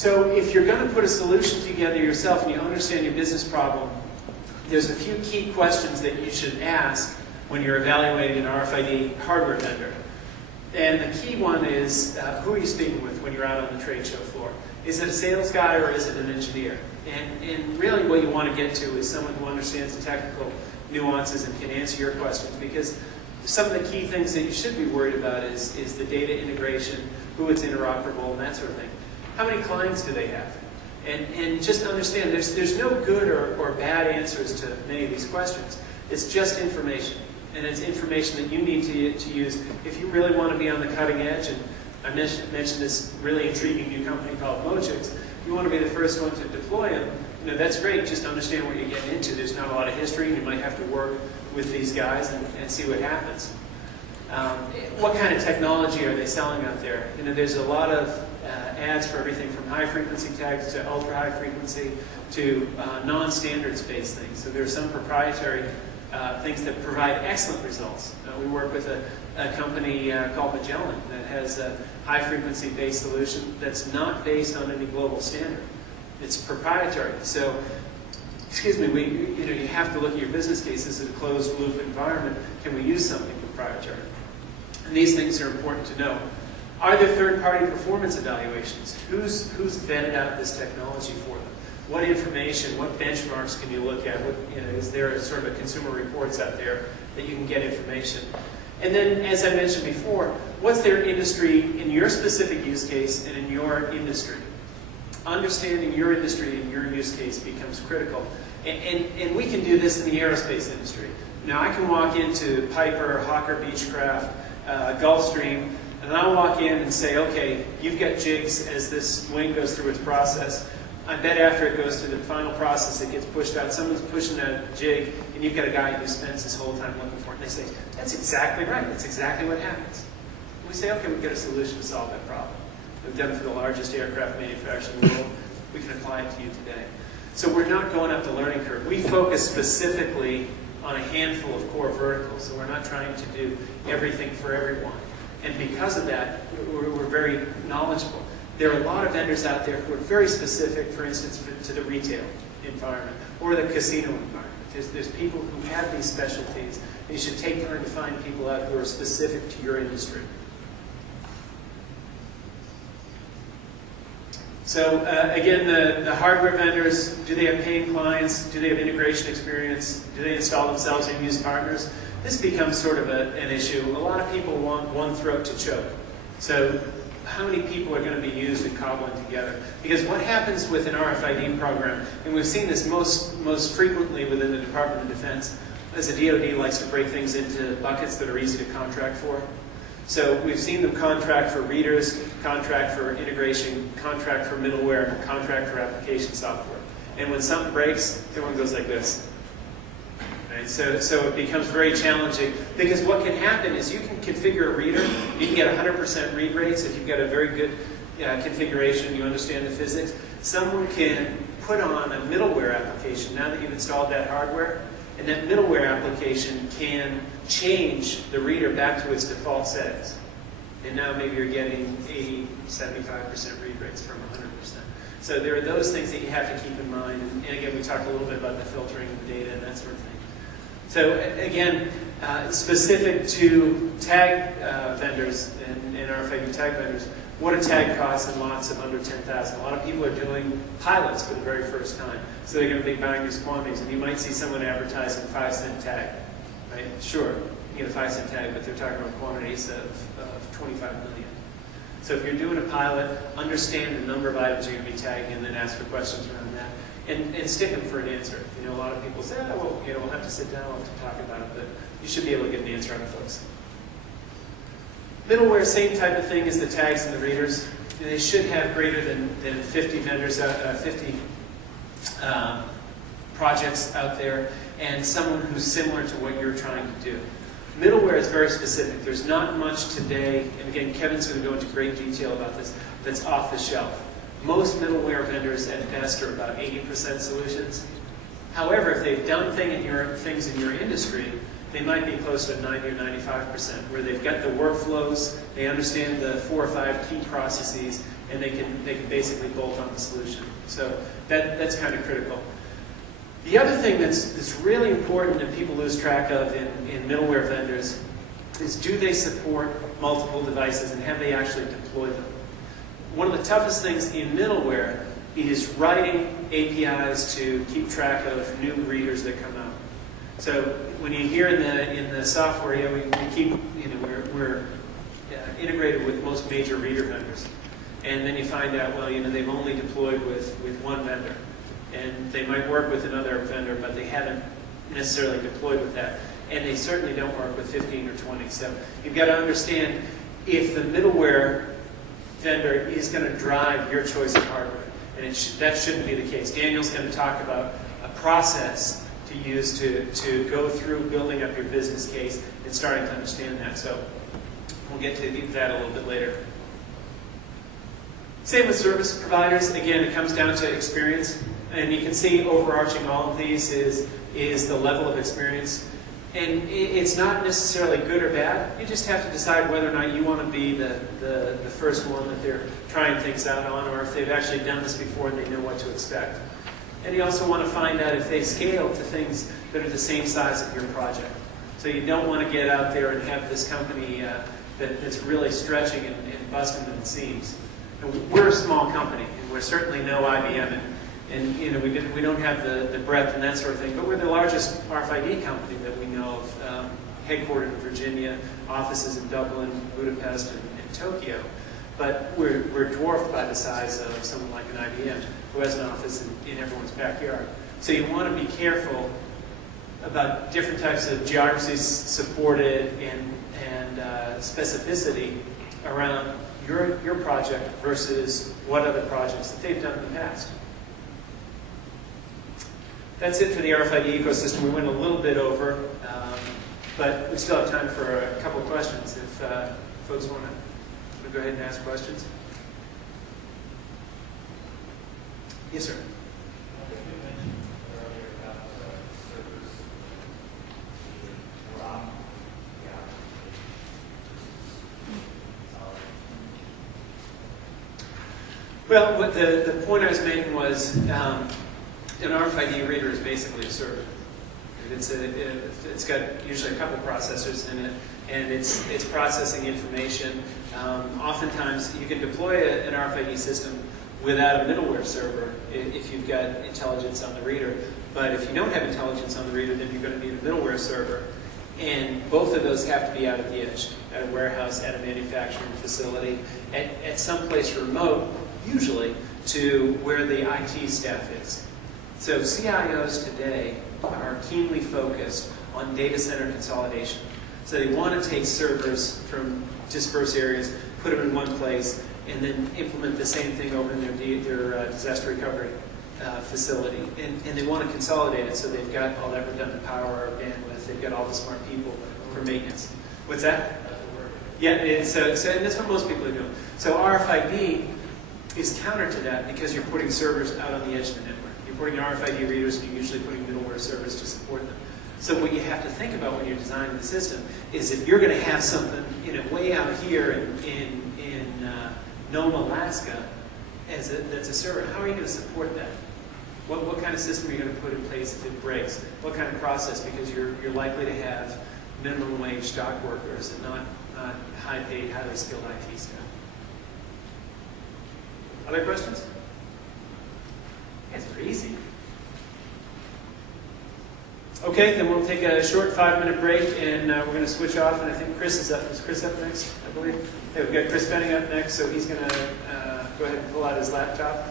So if you're going to put a solution together yourself and you understand your business problem, there's a few key questions that you should ask when you're evaluating an RFID hardware vendor. And the key one is, who are you speaking with when you're out on the trade show floor? Is it a sales guy or is it an engineer? And really what you want to get to is someone who understands the technical nuances and can answer your questions, because some of the key things that you should be worried about is the data integration, who it's interoperable, and that sort of thing. How many clients do they have? And just understand, there's no good or bad answers to many of these questions. It's just information. And it's information that you need to use if you really want to be on the cutting edge. And I mentioned this really intriguing new company called Mojix. You want to be the first one to deploy them. You know, that's great. Just understand what you're getting into. There's not a lot of history, and you might have to work with these guys and see what happens. What kind of technology are they selling out there? You know, there's a lot of ads for everything from high-frequency tags to ultra-high frequency to non-standard space things. So there's some proprietary things that provide excellent results. We work with a company called Magellan that has a high-frequency based solution that's not based on any global standard. It's proprietary. So, excuse me, you have to look at your business case. This is a closed-loop environment. Can we use something proprietary? And these things are important to know. Are there third-party performance evaluations? Who's vetted out this technology for them? What information, what benchmarks can you look at? Is there sort of a consumer reports out there that you can get information? And then, as I mentioned before, what's their industry in your specific use case and in your industry? Understanding your industry and your use case becomes critical. And we can do this in the aerospace industry. Now, I can walk into Piper, Hawker Beechcraft, Gulfstream, and I'll walk in and say, okay, you've got jigs as this wing goes through its process. I bet after it goes through the final process, it gets pushed out. Someone's pushing a jig, and you've got a guy who spends his whole time looking for it. And they say, that's exactly right. That's exactly what happens. And we say, okay, we've got a solution to solve that problem. We've done it for the largest aircraft manufacturer in the world. We can apply it to you today. So we're not going up the learning curve. We focus specifically on a handful of core verticals. So we're not trying to do everything for everyone. And because of that, we're very knowledgeable. There are a lot of vendors out there who are very specific, for instance, to the retail environment or the casino environment. There's people who have these specialties. You should take time to find people out who are specific to your industry. So again, the hardware vendors, do they have paying clients? Do they have integration experience? Do they install themselves and use partners? This becomes sort of an issue. A lot of people want one throat to choke. So how many people are going to be used in cobbling together? Because what happens with an RFID program, and we've seen this most frequently within the Department of Defense, as the DoD likes to break things into buckets that are easy to contract for. So we've seen them contract for readers, contract for integration, contract for middleware, and contract for application software. And when something breaks, everyone goes like this. Right? So it becomes very challenging, because what can happen is you can configure a reader. You can get 100% read rates if you've got a very good configuration, you understand the physics. Someone can put on a middleware application now that you've installed that hardware, and that middleware application can change the reader back to its default settings. And now maybe you're getting 80, 75% read rates from 100%. So there are those things that you have to keep in mind. And again, we talked a little bit about the filtering of the data and that sort of thing. So again, specific to tag vendors and RFID tag vendors, what a tag costs in lots of under 10,000. A lot of people are doing pilots for the very first time. So they're going to be buying these quantities. And you might see someone advertising 5-cent tag. Right? Sure, you get a 5-cent tag, but they're talking about quantities of 25 million. So if you're doing a pilot, understand the number of items you're going to be tagging and then ask for questions around that. And stick them for an answer. You know, a lot of people say, oh, well, you know, we'll have to sit down, we'll have to talk about it, but you should be able to get an answer out of folks. Middleware, same type of thing as the tags and the readers. They should have greater than 50 vendors, 50 projects out there, and someone who's similar to what you're trying to do. Middleware is very specific. There's not much today, and again, Kevin's going to go into great detail about this, that's off the shelf. Most middleware vendors at best are about 80% solutions. However, if they've done things in your industry, they might be close to 90 or 95%, where they've got the workflows, they understand the 4 or 5 key processes, and they can basically bolt on the solution. So that's kind of critical. The other thing that's really important that people lose track of in middleware vendors is, do they support multiple devices and have they actually deployed them? One of the toughest things in middleware is writing APIs to keep track of new readers that come out. So when you hear in the software, we keep, we're integrated with most major reader vendors, and then you find out, well, they've only deployed with one vendor, and they might work with another vendor, but they haven't necessarily deployed with that, and they certainly don't work with 15 or 20. So you've got to understand if the middleware vendor is going to drive your choice of hardware, and that shouldn't be the case. Daniel's going to talk about a process to use to go through building up your business case and starting to understand that. So we'll get to that a little bit later. Same with service providers. Again, it comes down to experience. And you can see overarching all of these is the level of experience. And it's not necessarily good or bad. You just have to decide whether or not you want to be the first one that they're trying things out on, or if they've actually done this before and they know what to expect. And you also want to find out if they scale to things that are the same size of your project. So you don't want to get out there and have this company that's really stretching and busting at the seams. And we're a small company, and we're certainly no IBM. And we don't have the breadth and that sort of thing, but we're the largest RFID company that we know of, headquartered in Virginia, offices in Dublin, Budapest, and Tokyo. But we're dwarfed by the size of someone like an IBM, who has an office in everyone's backyard. So you want to be careful about different types of geographies supported and specificity around your project versus what other projects that they've done in the past. That's it for the RFID ecosystem. We went a little bit over, but we still have time for a couple questions if folks want to go ahead and ask questions. Yes, sir. You mentioned earlier about servers drop the application. Well, what the point I was making was an RFID reader is basically a server. It's got usually a couple processors in it, and it's processing information. Oftentimes, you can deploy an RFID system without a middleware server if you've got intelligence on the reader. But if you don't have intelligence on the reader, then you're going to need a middleware server. And both of those have to be out at the edge, at a warehouse, at a manufacturing facility, at some place remote, usually, to where the IT staff is. So CIOs today are keenly focused on data center consolidation. So they want to take servers from dispersed areas, put them in one place, and then implement the same thing over in their disaster recovery facility. And they want to consolidate it so they've got all that redundant power or bandwidth. They've got all the smart people for maintenance. What's that? Yeah, and that's what most people are doing. So RFID is counter to that because you're putting servers out on the edge of the network. You're putting RFID readers, and you're usually putting middleware servers to support them. So what you have to think about when you're designing the system is if you're going to have something way out here in Nome, Alaska, that's a server, how are you going to support that? What kind of system are you going to put in place if it breaks? What kind of process? Because you're likely to have minimum wage dock workers and not high-paid, highly skilled IT staff. Other questions? It's pretty easy. Okay, then we'll take a short 5-minute break, and we're going to switch off, and I think Chris is up. Is Chris up next, I believe? Yeah, we've got Chris Benning up next, so he's going to go ahead and pull out his laptop.